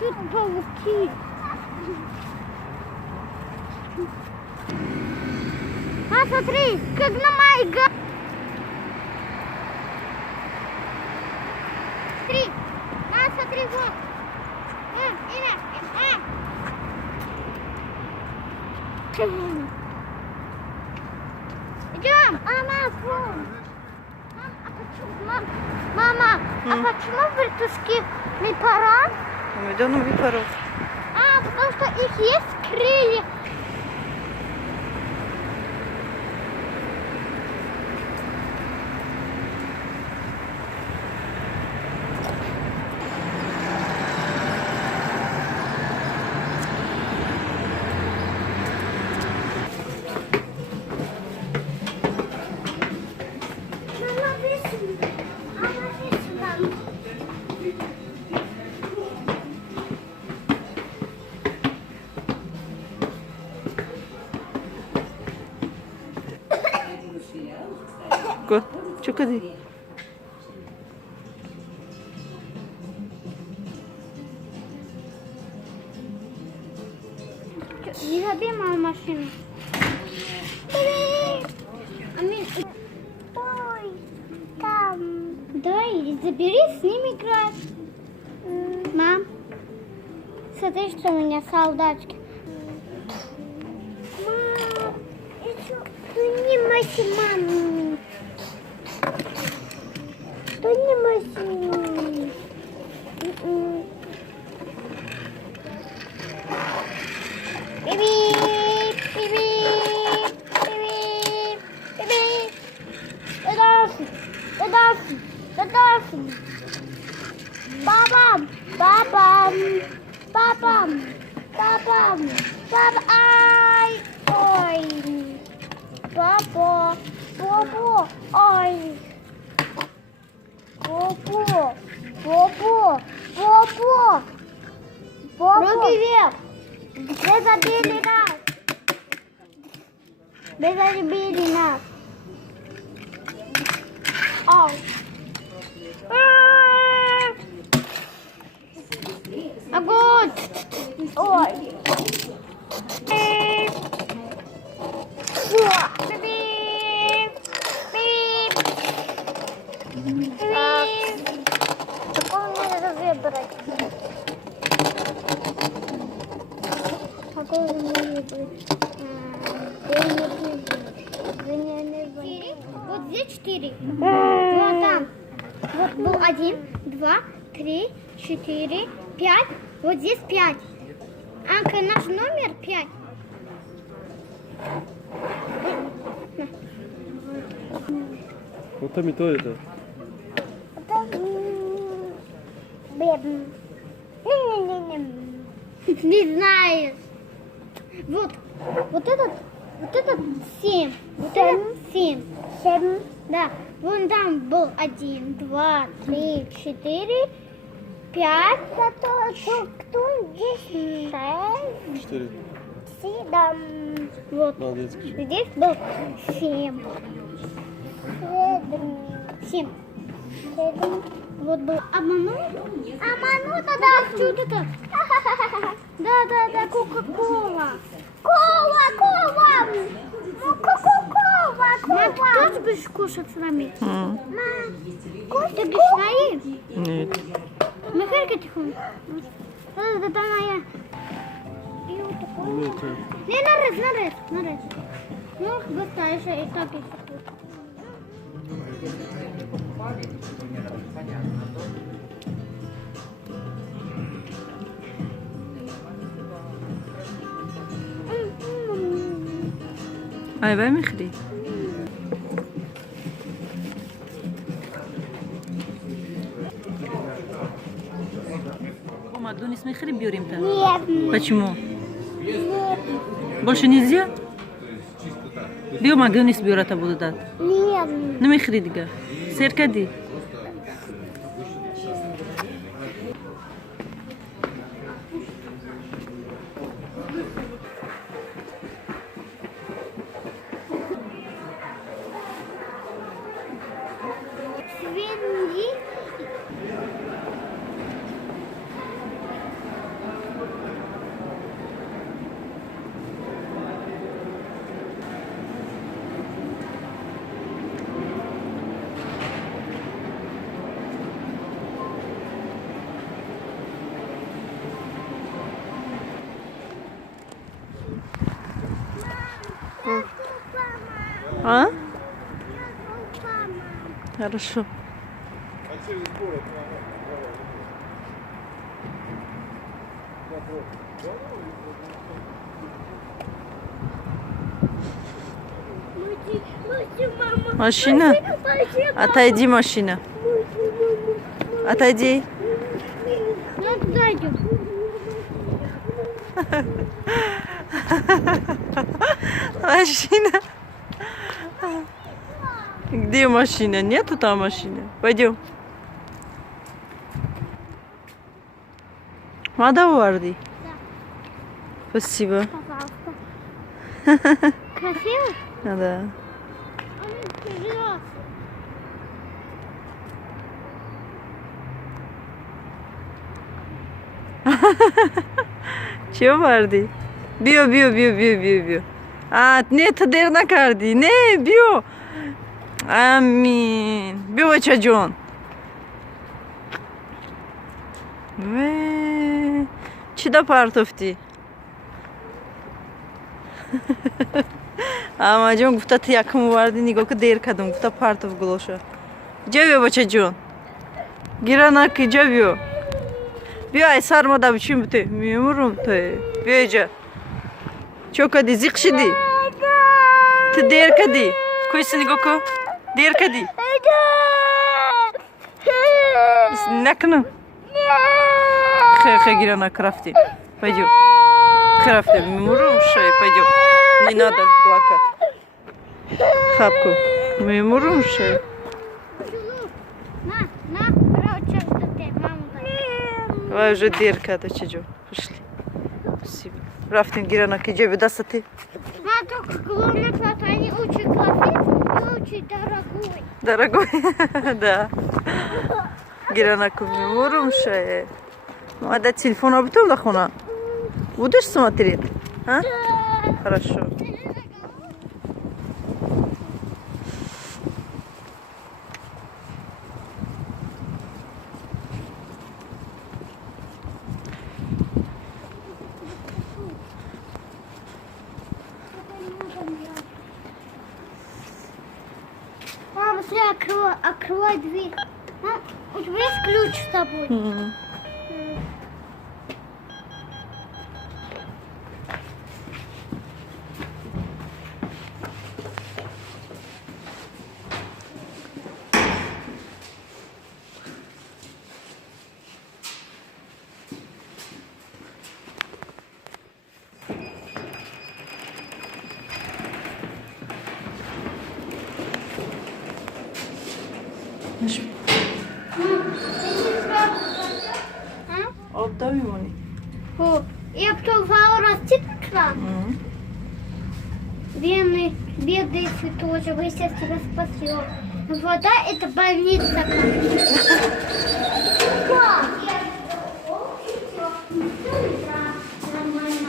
Тут пауки. А, смотри, как на майга. Смотри, смотри, вот. Идем, мама, мама, а почему вертушки не пора? Нема випаров. Потому что их есть крылья. Çok hadi. Забей мою машину. Амин, ой, там. Дай, забери, с ним играть. Мам, смотри, что у меня солдатки. Мам, это не машина. Что не машина? Биби, биби, биби, биби. Додорфин. Бабам, бабам, бабам, бабам, бабам. Ай, ой. Бабо, бобо, ой. Бобо, бобо, бобо. Руки вверх. Где забили нас? Где забили нас? Ау. Огонь! Ой. Бип. Бип. Бип. Такого надо выбрать. Какой мне выбрать? Вот здесь 4. Вот там. Вот был 1, 2, 3, 4, 5. Вот здесь 5. Анка, наш номер 5. Вот там и то это. Не знаешь. Вот этот 7. Вот этот 7. 7. Да. Вон там был 1, 2, 3, 4, 5. Кто здесь? 6. 4. 7. Вот. Молодец. Здесь был 7. 7. 7. Вот был обманул. Обманул тогда. Что это? Да, Кока-Кола. Кола. Ну, Кока-Кола. Мам, ты тоже будешь кушать с нами? Мам, ты будешь наесть? Нет. Михайлка тихонько. Это моя. Не, нарез. Ну, достаешь, и так и Ay ben mi khri? Мама, Адонис Михри бьем-то? Нет. Почему? Больше нельзя? Диома Адонис бьет, буду дать. Нет. Ну Михри дига. Серкади. Свиньи. А? Я мама. Хорошо. Машина? Отойди, машина. Отойди. Ну, туда идем. Машина. Где машина? Нету там машины. Пойдем. Мада Варди. Да. Спасибо. Пожалуйста. Красиво? Да. Он тяжело. Чего Варди? Био. А, нет, дерна карди. Не, био. Амин. Био чаджон. Ве. Чида партофти. Ама ҷон гуфта ту якум варди нигоҳ ки дер кардам гуфта партов гулоша. Ҷо биё бача ҷон. Гира наки ҷо биё. Биё ай сармада бичим бите. Мемурум то. Биё ҷа. Чо кади зиқ шиди? Ту дер кади. Кӯйси нигоҳ ко. Дер кади. Накну. Хе гира нак рафти. Пойдём. Крафте, мемурум шей, пойдём. Не надо плакать. Хапку. Мемурум шей. На, короче, что ты, маму дай. Давай уже дырка до чего. Пошли. Спасибо. Рафтин гирана киджеби дасати. А только главное, что они очень классный и очень дорогой. Дорогой. Да. Гирана мемурум шей. Надо телефон обтом лахуна. Будешь смотреть? А? Хорошо. Мама, смотри, открой дверь. Мам, у тебя есть ключ с тобой? Отдай маму. О, я кто расти пришла? Бедный цветочек, вы сейчас тебя спасет. Вода — это больница. Нормально.